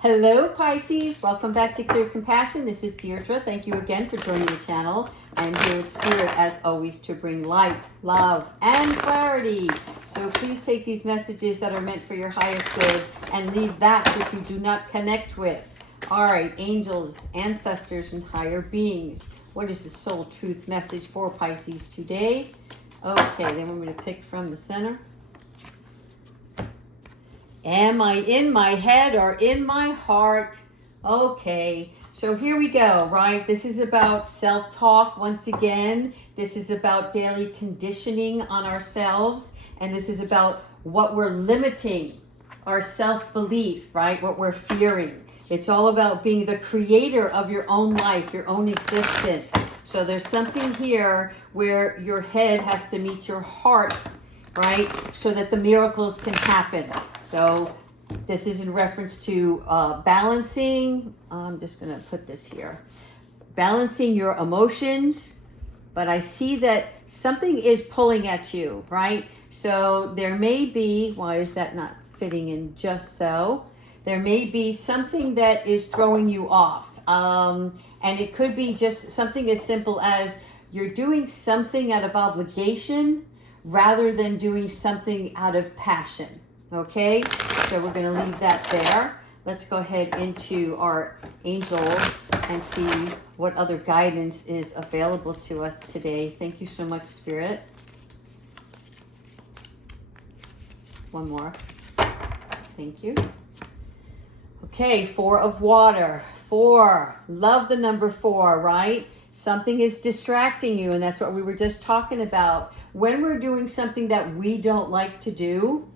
Hello, Pisces. Welcome back to Clear Compassion. This is Deirdre. Thank you again for joining the channel. I am here with Spirit, as always, to bring light, love, and clarity. So please take these messages that are meant for your highest good and leave that which you do not connect with. All right, angels, ancestors, and higher beings. What is the soul truth message for Pisces today? Okay, they want me to pick from the center. Am I in my head or in my heart? Okay, so here we go, right? This is about self-talk once again. This is about daily conditioning on ourselves. And this is about what we're limiting, our self-belief, right? What we're fearing. It's all about being the creator of your own life, your own existence. So there's something here where your head has to meet your heart, right? So that the miracles can happen. So this is in reference to balancing. I'm just going to put this here. Balancing your emotions. But I see that something is pulling at you, right? So there may be, why is that not fitting in just so? There may be something that is throwing you off. And it could be just something as simple as you're doing something out of obligation rather than doing something out of passion. Okay, so we're going to leave that there. Let's go ahead into our angels and see what other guidance is available to us today. Thank you so much, Spirit. One more. Thank you. Okay, 4 of water. 4. Love the number 4, right? Something is distracting you, and that's what we were just talking about. When we're doing something that we don't like to do,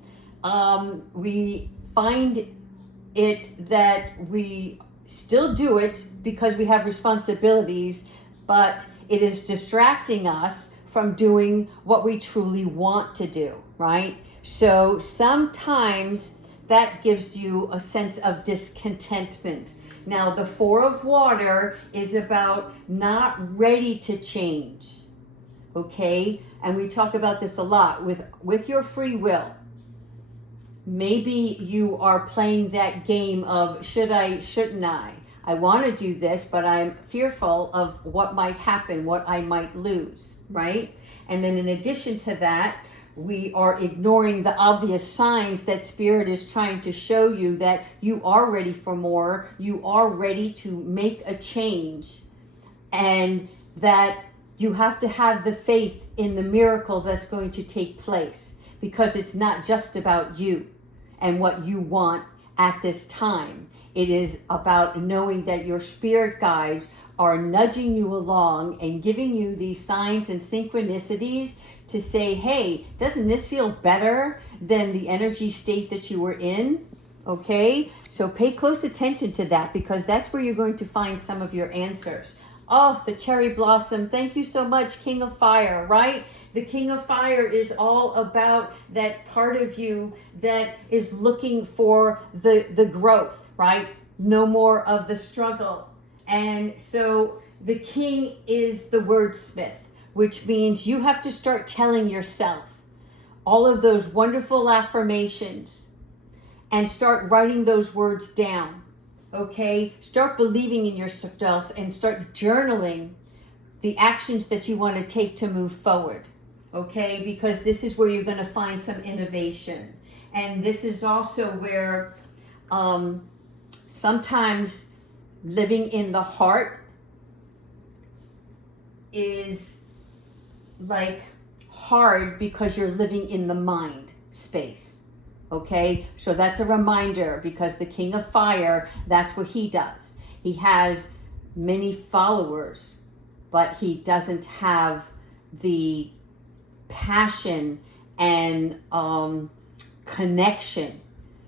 we find it that we still do it because we have responsibilities, but it is distracting us from doing what we truly want to do, right? So sometimes that gives you a sense of discontentment. Now, the 4 of water is about not ready to change, okay? And we talk about this a lot with your free will. Maybe you are playing that game of should I, shouldn't I? I want to do this, but I'm fearful of what might happen, what I might lose, right? And then in addition to that, we are ignoring the obvious signs that Spirit is trying to show you that you are ready for more, you are ready to make a change, and that you have to have the faith in the miracle that's going to take place, because it's not just about you and what you want at this time. It is about knowing that your spirit guides are nudging you along and giving you these signs and synchronicities to say, hey, doesn't this feel better than the energy state that you were in? Okay, so pay close attention to that, because that's where you're going to find some of your answers. Oh, the cherry blossom. Thank you so much, King of Fire, right? The King of Fire is all about that part of you that is looking for the growth, right? No more of the struggle. And so the King is the wordsmith, which means you have to start telling yourself all of those wonderful affirmations and start writing those words down, okay? Start believing in yourself and start journaling the actions that you want to take to move forward, okay? Because this is where you're going to find some innovation. And this is also where sometimes living in the heart is like hard because you're living in the mind space. Okay, so that's a reminder, because the King of Fire, that's what he does. He has many followers, but he doesn't have the passion and connection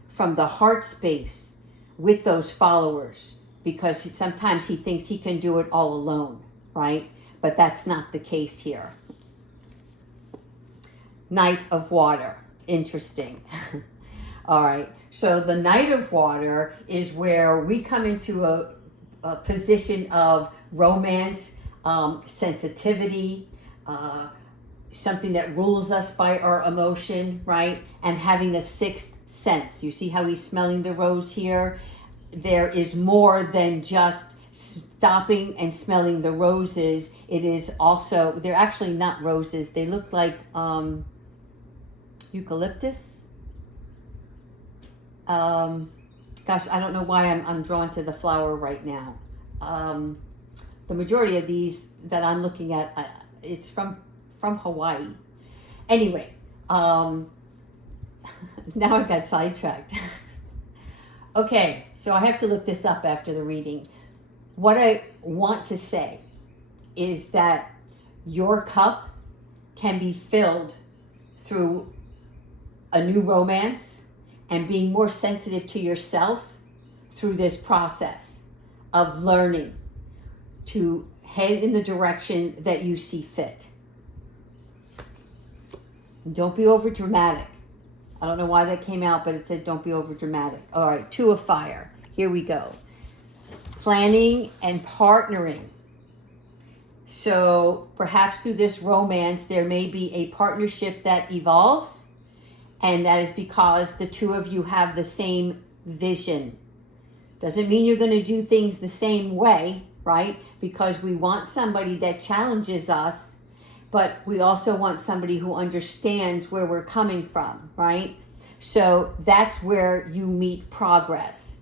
from the heart space with those followers, because sometimes he thinks he can do it all alone, right? But that's not the case here. Knight of Water. Interesting. All right. So the Knight of Water is where we come into a position of romance, sensitivity, something that rules us by our emotion, right? And having a sixth sense. You see how he's smelling the rose here? there is more than just stopping and smelling the roses. It is also, they're actually not roses. They look like eucalyptus. Gosh, I don't know why I'm drawn to the flower right now. The majority of these that I'm looking at, it's from Hawaii. Anyway, now I got sidetracked. Okay, so I have to look this up after the reading. What I want to say is that your cup can be filled through a new romance and being more sensitive to yourself through this process of learning to head in the direction that you see fit. Don't be over dramatic. I don't know why that came out, but it said don't be over dramatic. All right, 2 of fire. Here we go. Planning and partnering. So perhaps through this romance, there may be a partnership that evolves, and that is because the two of you have the same vision. Doesn't mean you're going to do things the same way, right? Because we want somebody that challenges us, but we also want somebody who understands where we're coming from, right? So that's where you meet progress.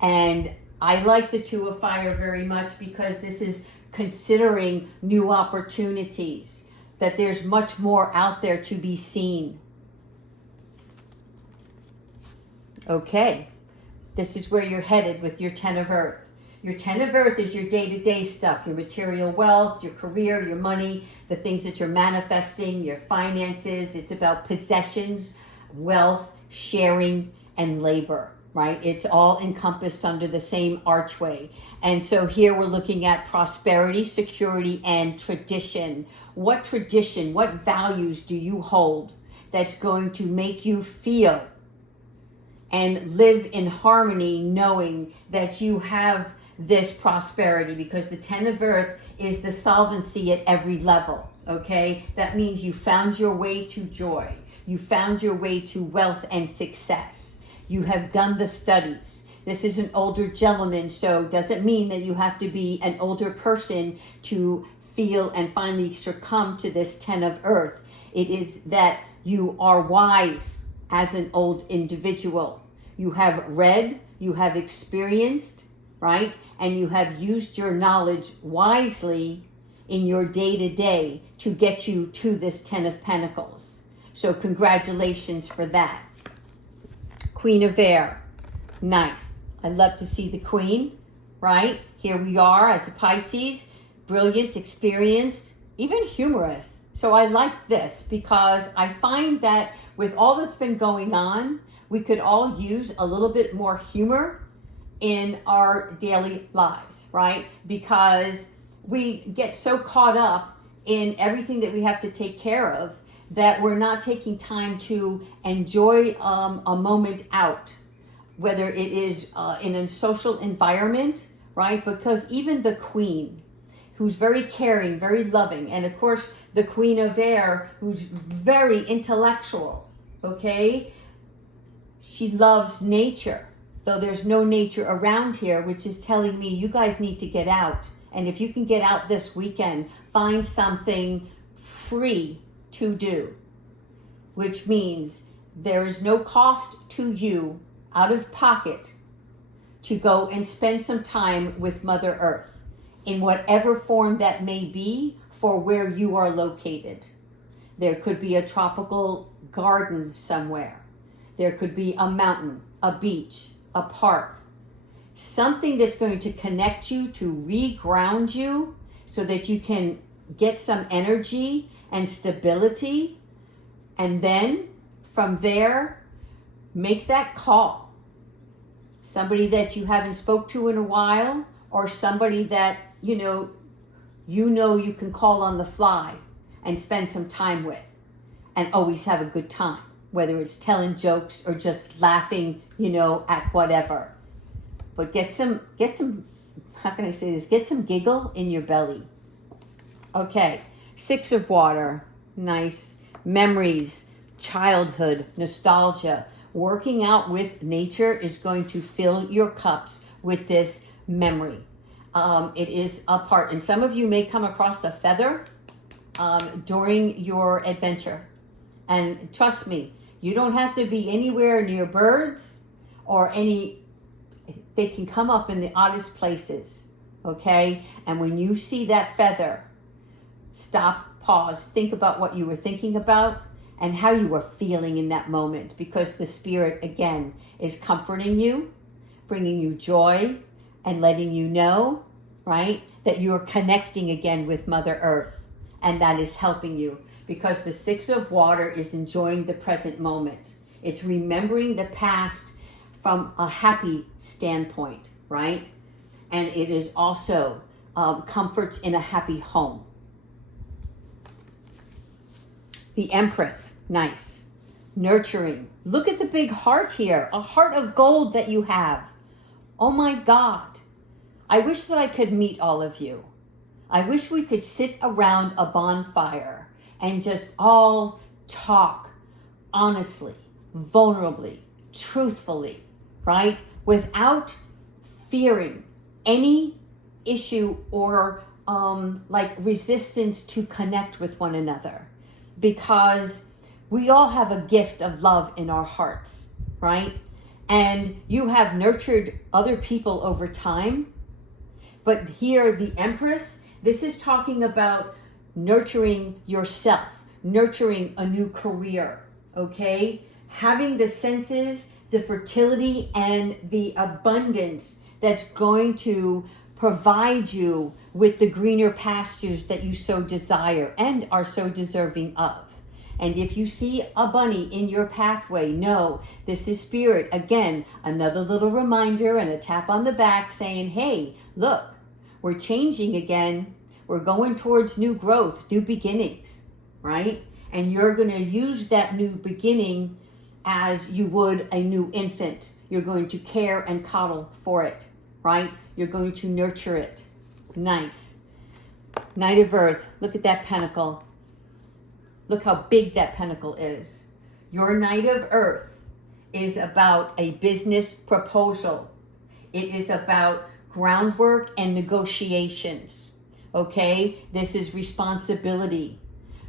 And I like the 2 of fire very much because this is considering new opportunities, that there's much more out there to be seen. Okay, this is where you're headed with your 10 of earth. Your 10 of earth is your day-to-day stuff, your material wealth, your career, your money, the things that you're manifesting, your finances. It's about possessions, wealth, sharing, and labor, right? It's all encompassed under the same archway. And so here we're looking at prosperity, security, and tradition. What tradition, what values do you hold that's going to make you feel and live in harmony, knowing that you have this prosperity? Because the 10 of earth is the solvency at every level, okay? That means you found your way to joy. You found your way to wealth and success. You have done the studies. This is an older gentleman, so doesn't mean that you have to be an older person to feel and finally succumb to this 10 of earth. It is that you are wise as an old individual. You have read, you have experienced, right? And you have used your knowledge wisely in your day-to-day to get you to this 10 of Pentacles. So congratulations for that. Queen of Air. Nice. I love to see the Queen, right? Here we are as a Pisces. Brilliant, experienced, even humorous. So I like this because I find that with all that's been going on, we could all use a little bit more humor in our daily lives, right? Because we get so caught up in everything that we have to take care of that we're not taking time to enjoy a moment out, whether it is in a social environment, right? Because even the Queen, who's very caring, very loving, and of course the Queen of Air, who's very intellectual, okay? She loves nature, though there's no nature around here, which is telling me you guys need to get out. And if you can get out this weekend, find something free to do, which means there is no cost to you out of pocket to go and spend some time with Mother Earth in whatever form that may be for where you are located. There could be a tropical garden somewhere. There could be a mountain, a beach, a park, something that's going to connect you, to reground you so that you can get some energy and stability. And then from there, make that call. Somebody that you haven't spoke to in a while, or somebody that you know you can call on the fly and spend some time with and always have a good time, whether it's telling jokes or just laughing, at whatever. But get some, how can I say this? Get some giggle in your belly. Okay, 6 of water, nice. Memories, childhood, nostalgia. Working out with nature is going to fill your cups with this memory. It is a part, and some of you may come across a feather during your adventure. And trust me, you don't have to be anywhere near birds or they can come up in the oddest places, okay? And when you see that feather, stop, pause, think about what you were thinking about and how you were feeling in that moment, because the spirit, again, is comforting you, bringing you joy, and letting you know, right, that you're connecting again with Mother Earth, and that is helping you, because the Six of Water is enjoying the present moment. It's remembering the past from a happy standpoint, right? And it is also comforts in a happy home. The Empress, nice. Nurturing. Look at the big heart here, a heart of gold that you have. Oh my God. I wish that I could meet all of you. I wish we could sit around a bonfire and just all talk honestly, vulnerably, truthfully, right? Without fearing any issue or like resistance to connect with one another. Because we all have a gift of love in our hearts, right? And you have nurtured other people over time. But here, the Empress, this is talking about nurturing yourself, nurturing a new career, okay? Having the senses, the fertility, and the abundance that's going to provide you with the greener pastures that you so desire and are so deserving of. And if you see a bunny in your pathway, know this is Spirit. Again, another little reminder and a tap on the back saying, hey, look, we're changing again. We're going towards new growth, new beginnings, right? And you're going to use that new beginning as you would a new infant. You're going to care and coddle for it, right? You're going to nurture it. Nice. Knight of Earth. Look at that pentacle. Look how big that pentacle is. Your Knight of Earth is about a business proposal. It is about groundwork and negotiations. Okay? This is responsibility.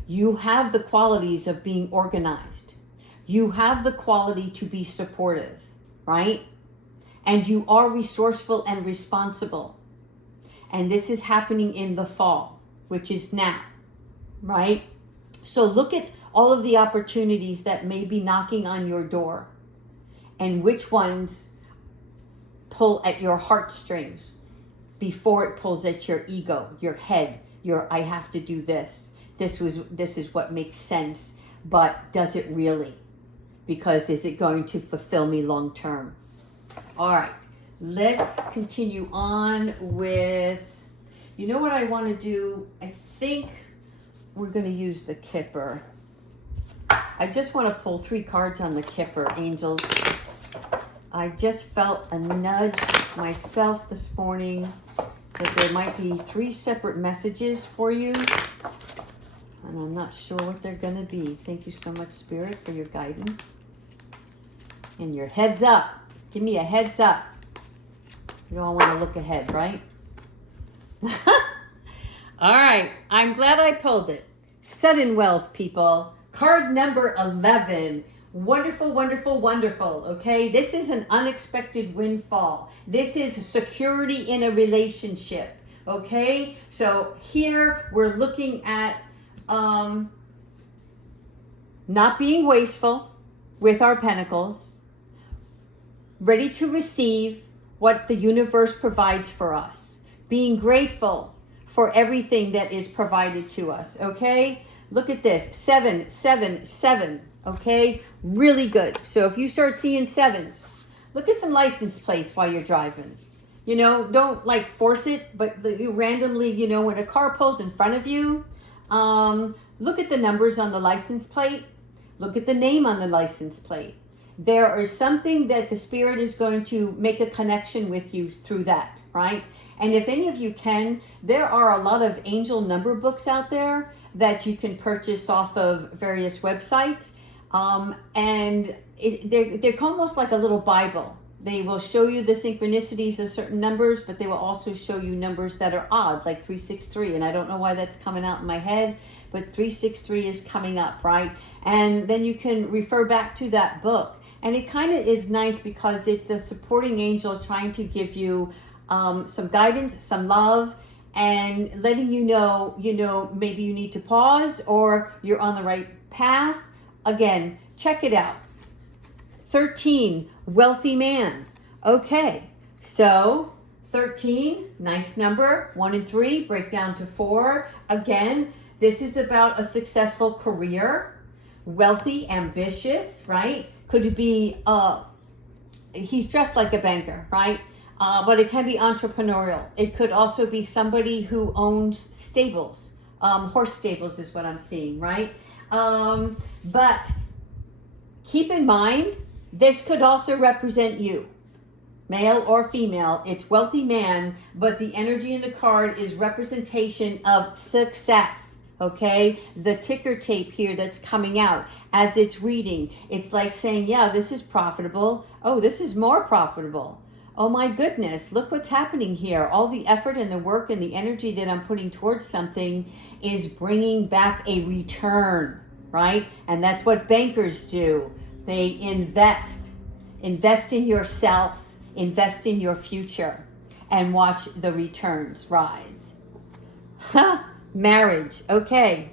You have the qualities of being organized. You have the quality to be supportive, right? And you are resourceful and responsible. And this is happening in the fall, which is now, right? So look at all of the opportunities that may be knocking on your door and which ones pull at your heartstrings before it pulls at your ego, your head, your I have to do this. This is what makes sense, but does it really? Because is it going to fulfill me long term? All right, let's continue on with, you know what I want to do? I think we're going to use the Kipper. I just want to pull 3 cards on the Kipper, angels. I just felt a nudge myself this morning that there might be 3 separate messages for you. And I'm not sure what they're going to be. Thank you so much, Spirit, for your guidance. And your heads up. Give me a heads up. You all want to look ahead, right? All right. I'm glad I pulled it. Sudden wealth, people. Card number 11. Wonderful, wonderful, wonderful. Okay. This is an unexpected windfall. This is security in a relationship. Okay. So here we're looking at not being wasteful with our pentacles. Ready to receive what the universe provides for us. Being grateful for everything that is provided to us, okay? Look at this, 7, 7, 7, okay? Really good. So if you start seeing 7s, look at some license plates while you're driving. You know, don't like force it, but you randomly, you know, when a car pulls in front of you, look at the numbers on the license plate. Look at the name on the license plate. There is something that the Spirit is going to make a connection with you through that, right? And if any of you can, there are a lot of angel number books out there that you can purchase off of various websites. And they're almost like a little Bible, They will show you the synchronicities of certain numbers, but they will also show you numbers that are odd, like 363. And I don't know why that's coming out in my head, but 363 is coming up, right? And then you can refer back to that book. And it kind of is nice because it's a supporting angel trying to give you some guidance, some love, and letting you know, maybe you need to pause or you're on the right path. Again, check it out. 13, wealthy man. Okay, so 13, nice number. 1 and 3, break down to 4. Again, this is about a successful career. Wealthy, ambitious, right? Could it be, he's dressed like a banker, right? But it can be entrepreneurial. It could also be somebody who owns stables. Horse stables is what I'm seeing, right? But keep in mind, this could also represent you, male or female. It's wealthy man, but the energy in the card is representation of success, okay? The ticker tape here that's coming out as it's reading, it's like saying, yeah, this is profitable. Oh, this is more profitable. Oh my goodness, look what's happening here. All the effort and the work and the energy that I'm putting towards something is bringing back a return, right? And that's what bankers do. They invest in yourself, invest in your future, and watch the returns rise. Marriage, okay.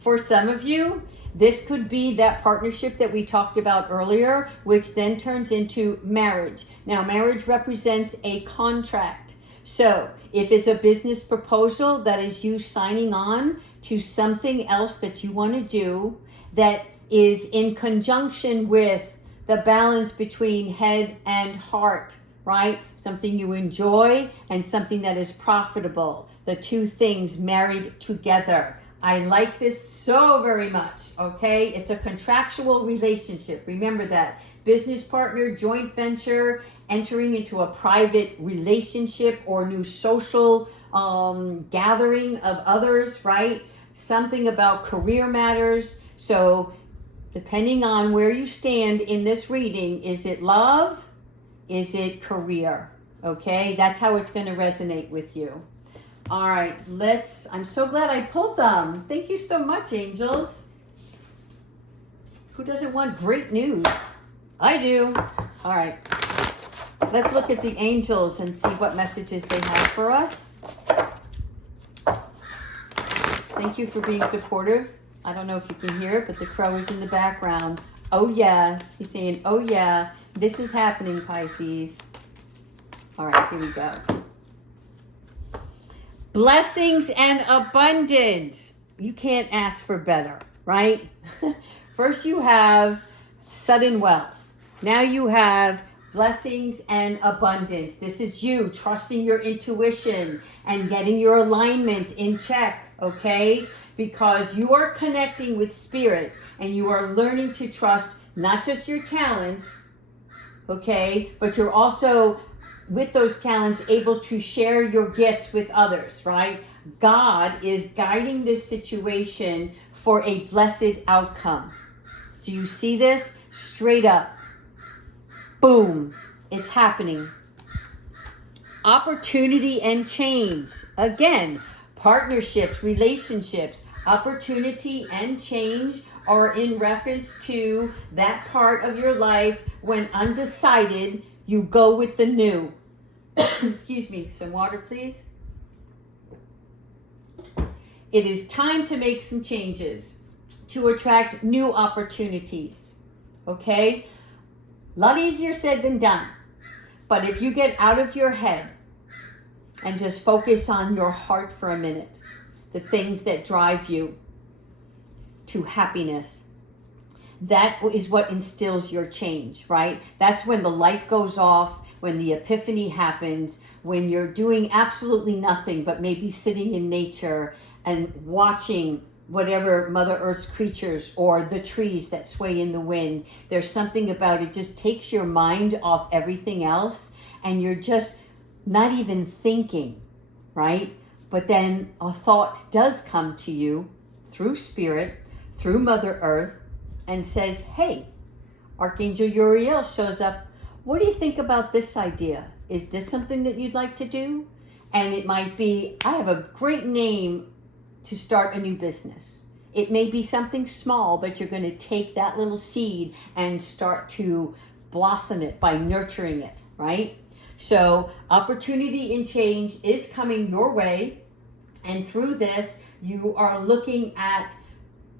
For some of you, this could be that partnership that we talked about earlier, which then turns into marriage. Now, marriage represents a contract. So if it's a business proposal, that is you signing on to something else that you want to do that is in conjunction with the balance between head and heart, right? Something you enjoy and something that is profitable. The two things married together. I like this so very much, okay? It's a contractual relationship. Remember that. Business partner, joint venture, entering into a private relationship or new social gathering of others, right? Something about career matters. So depending on where you stand in this reading, is it love? Is it career? Okay, that's how it's going to resonate with you. All right, I'm so glad I pulled them. Thank you so much, angels. Who doesn't want great news? I do. All right, let's look at the angels and see what messages they have for us. Thank you for being supportive. I don't know if you can hear it, but the crow is in the background. Oh yeah, he's saying, oh yeah, this is happening, Pisces. All right, here we go. Blessings and abundance. You can't ask for better, right? First you have sudden wealth. Now you have blessings and abundance. This is you trusting your intuition and getting your alignment in check, okay? Because you are connecting with spirit and you are learning to trust not just your talents, okay, but you're also with those talents able to share your gifts with others, right? God is guiding this situation for a blessed outcome. Do you see this? Straight up. Boom. It's happening. Opportunity and change. Again, partnerships, relationships, opportunity and change are in reference to that part of your life when undecided, you go with the new. Excuse me, some water, please. It is time to make some changes to attract new opportunities. Okay? A lot easier said than done. But if you get out of your head and just focus on your heart for a minute, the things that drive you to happiness, that is what instills your change, right? That's when the light goes off, when the epiphany happens, when you're doing absolutely nothing but maybe sitting in nature and watching whatever Mother Earth's creatures or the trees that sway in the wind. There's something about it just takes your mind off everything else and you're just not even thinking, right? But then a thought does come to you through spirit, through Mother Earth, and says, hey, Archangel Uriel shows up. what do you think about this idea? Is this something that you'd like to do? And it might be, I have a great name to start a new business. It may be something small, but you're going to take that little seed and start to blossom it by nurturing it, right? So opportunity and change is coming your way. And through this, you are looking at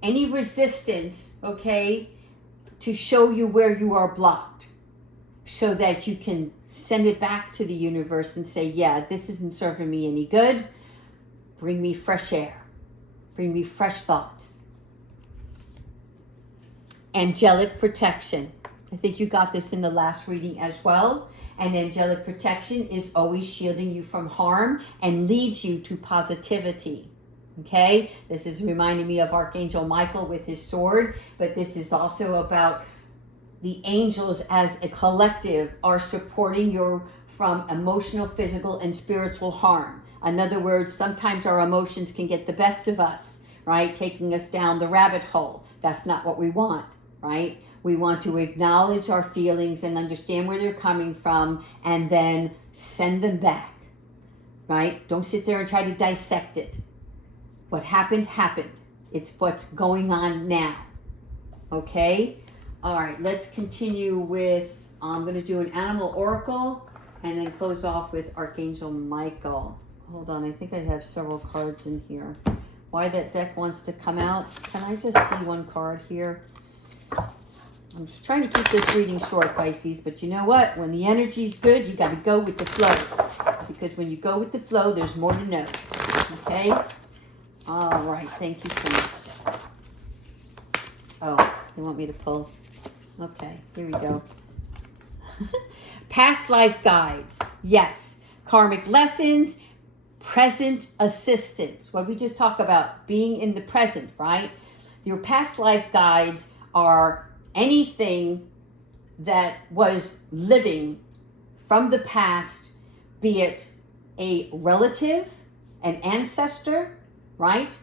any resistance, okay, to show you where you are blocked, so that you can send it back to the universe and say, yeah, this isn't serving me any good. Bring me fresh air. Bring me fresh thoughts. Angelic protection. I think you got this in the last reading as well. And angelic protection is always shielding you from harm and leads you to positivity. Okay, this is reminding me of Archangel Michael with his sword, but this is also about the angels as a collective are supporting you from emotional, physical, and spiritual harm. In other words, sometimes our emotions can get the best of us, right? Taking us down the rabbit hole. That's not what we want, right? We want to acknowledge our feelings and understand where they're coming from and then send them back, right? Don't sit there and try to dissect it. What happened, happened. It's what's going on now, okay? All right, let's continue with, I'm going to do an animal oracle and then close off with Archangel Michael. Hold on, I think I have several cards in here. Why that deck wants to come out. Can I just see one card here? I'm just trying to keep this reading short, Pisces, but you know what? When the energy's good, you got to go with the flow. Because when you go with the flow, there's more to know, okay? All right, thank you so much. Oh, they want me to pull. Okay, here we go. Past life guides. Yes. Karmic lessons. Present assistance. What we just talked about, being in the present, right? Your past life guides are anything that was living from the past, be it a relative, an ancestor, right?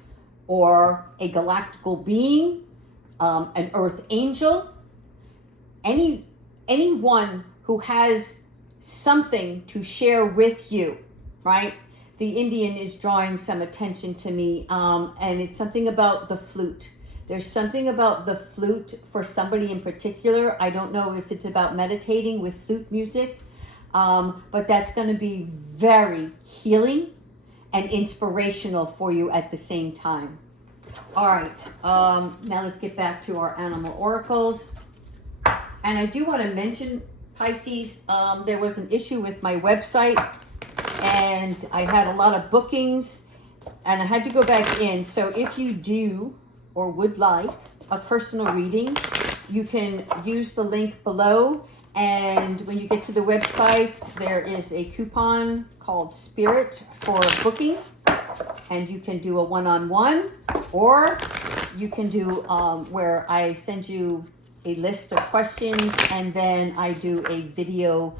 Or a galactical being, an earth angel, anyone who has something to share with you, right? The Indian is drawing some attention to me, and it's something about the flute. There's something about the flute for somebody in particular. I don't know if it's about meditating with flute music, but that's going to be very healing and inspirational for you at the same time. All right, now let's get back to our animal oracles. And I do want to mention, Pisces, there was an issue with my website and I had a lot of bookings and I had to go back in. So if you do or would like a personal reading, you can use the link below. And when you get to the website, there is a coupon called Spirit for booking. And you can do a one-on-one, or you can do where I send you a list of questions and then I do a video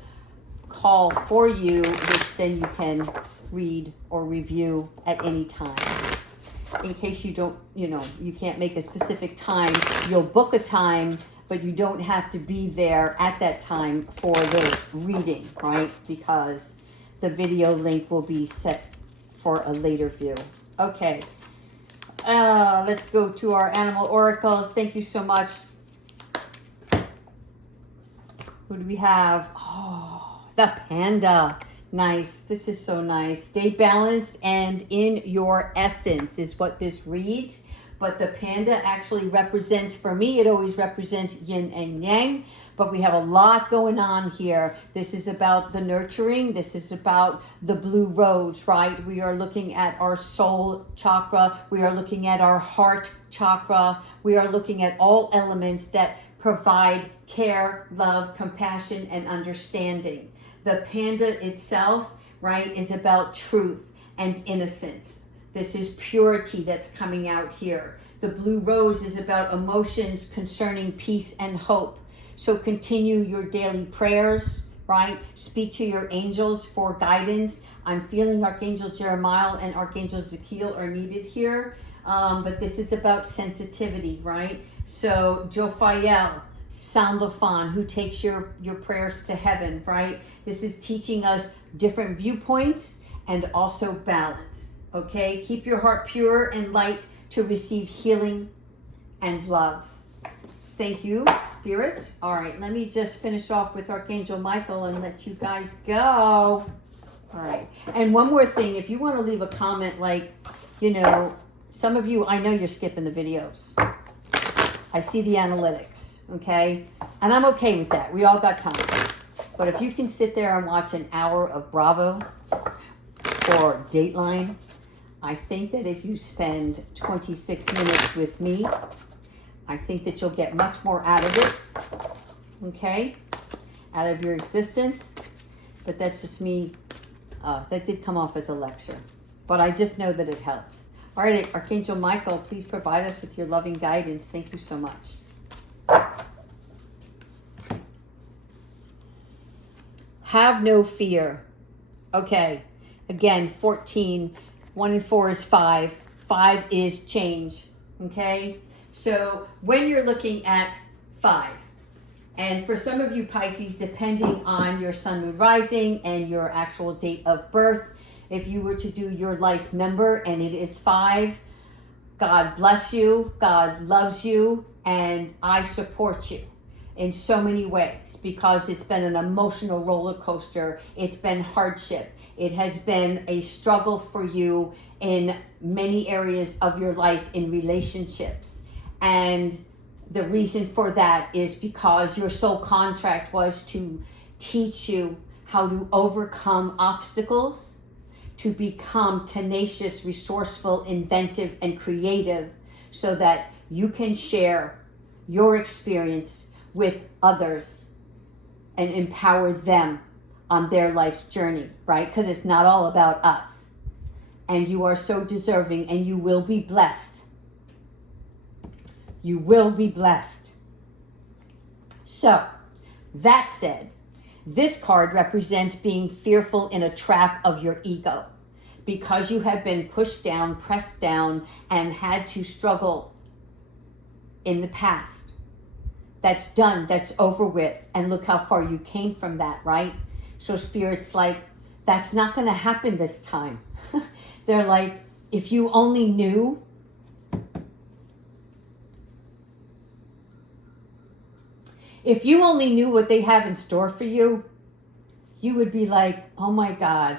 call for you, which then you can read or review at any time. In case you don't, you can't make a specific time, you'll book a time, but you don't have to be there at that time for the reading, right? Because the video link will be set for a later view. Okay, let's go to our animal oracles. Thank you so much. Who do we have? Oh, the panda. Nice. This is so nice. Stay balanced and in your essence is what this reads. But the panda actually represents, for me, it always represents yin and yang. But we have a lot going on here. This is about the nurturing. This is about the blue rose, right? We are looking at our soul chakra. We are looking at our heart chakra. We are looking at all elements that provide care, love, compassion, and understanding. The panda itself, right, is about truth and innocence. This is purity that's coming out here. The blue rose is about emotions concerning peace and hope. So continue your daily prayers, right? Speak to your angels for guidance. I'm feeling Archangel Jeremiah and Archangel Ezekiel are needed here. But this is about sensitivity, right? So Jophiel, sound-a-thon, who takes your prayers to heaven, right? This is teaching us different viewpoints and also balance, okay? Keep your heart pure and light to receive healing and love. Thank you, Spirit. All right, let me just finish off with Archangel Michael and let you guys go. All right, and one more thing, if you want to leave a comment, like, you know, some of you, I know you're skipping the videos. I see the analytics, okay? And I'm okay with that. We all got time. But if you can sit there and watch an hour of Bravo or Dateline, I think that if you spend 26 minutes with me, I think that you'll get much more out of it, okay? Out of your existence. But that's just me. That did come off as a lecture. But I just know that it helps. All right, Archangel Michael, please provide us with your loving guidance. Thank you so much. Have no fear. Okay. Again, 14. 1 and 4 is 5. 5 is change. Okay? So when you're looking at 5, and for some of you Pisces, depending on your sun, moon, rising, and your actual date of birth, if you were to do your life number and it is 5, God bless you, God loves you, and I support you in so many ways, because it's been an emotional roller coaster. It's been hardship. It has been a struggle for you in many areas of your life, in relationships. And the reason for that is because your soul contract was to teach you how to overcome obstacles, to become tenacious, resourceful, inventive, and creative, so that you can share your experience with others and empower them on their life's journey, right? Because it's not all about us. And you are so deserving, and you will be blessed. You will be blessed. So, that said, this card represents being fearful in a trap of your ego, because you have been pushed down, pressed down, and had to struggle in the past. That's done, that's over with, and look how far you came from that, right? So Spirit's like, that's not going to happen this time. They're like, if you only knew. If you only knew what they have in store for you, you would be like, oh my God,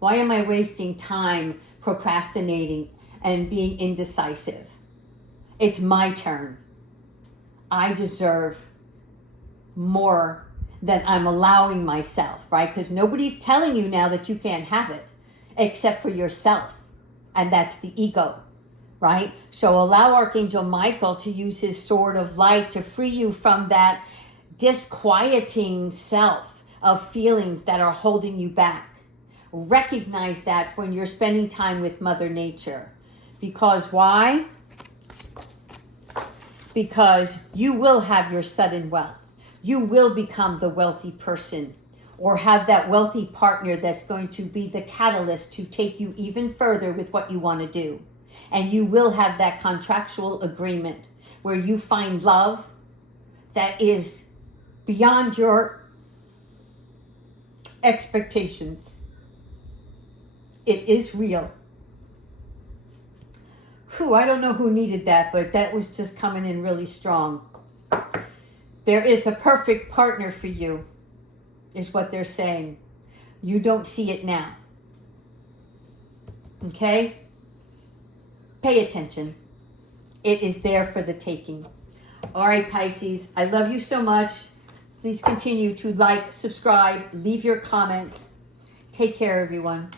why am I wasting time procrastinating and being indecisive? It's my turn. I deserve more than I'm allowing myself, right? Because nobody's telling you now that you can't have it except for yourself. And that's the ego, right? So allow Archangel Michael to use his sword of light to free you from that disquieting self of feelings that are holding you back. Recognize that when you're spending time with Mother Nature. Because why? Because you will have your sudden wealth. You will become the wealthy person, or have that wealthy partner that's going to be the catalyst to take you even further with what you want to do. And you will have that contractual agreement where you find love that is beyond your expectations. It is real. Whew, I don't know who needed that, but that was just coming in really strong. There is a perfect partner for you, is what they're saying. You don't see it now. Okay? Pay attention. It is there for the taking. All right, Pisces, I love you so much. Please continue to like, subscribe, leave your comments. Take care, everyone.